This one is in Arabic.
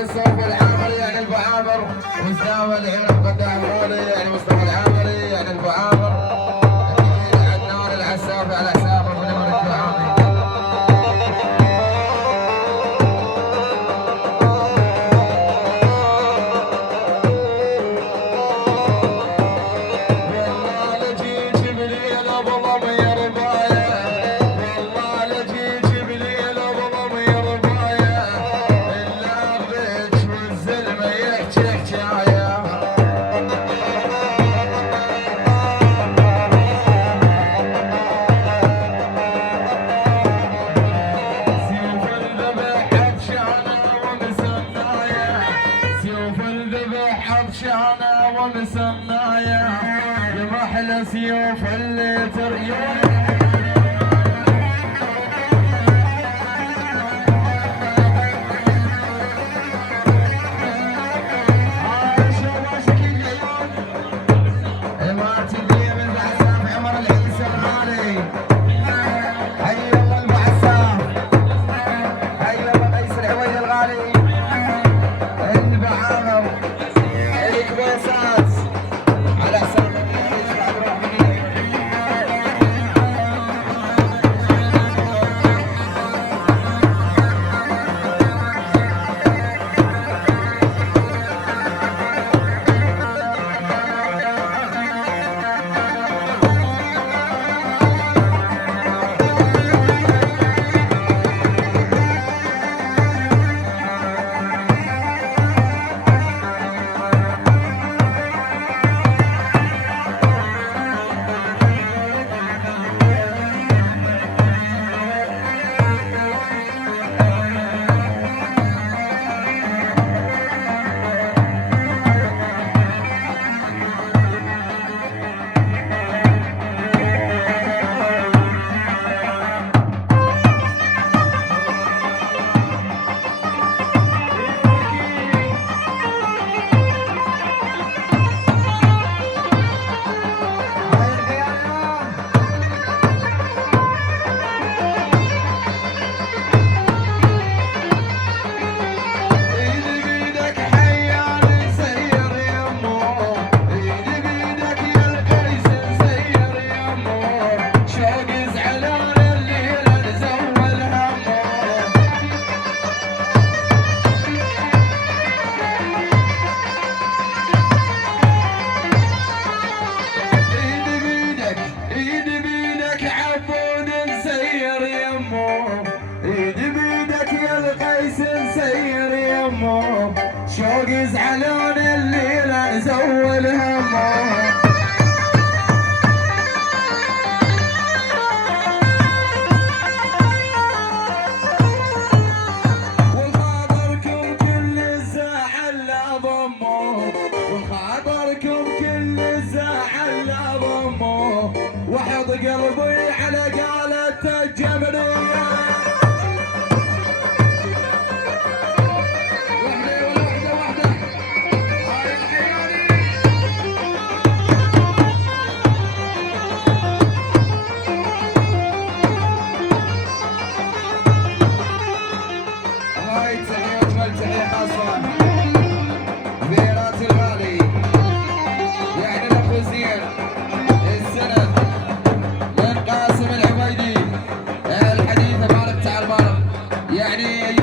يوسف العامري يعني ابو عامر، مستوى العلم قد عمري يعني مصطفى العامري يعني ابو عامر، اكيد عدنان العسافي على حسابه من امر الدعامي. عطشانة ومسماية لمحلى سيوف اللي تريون. شوق يزعلون الليلة نزول همه. وخاطركم كل الزعل لا ضمه، وخاطركم كل الزعل لا ضمه، وحط قلبي على قالة الجمرية. يعني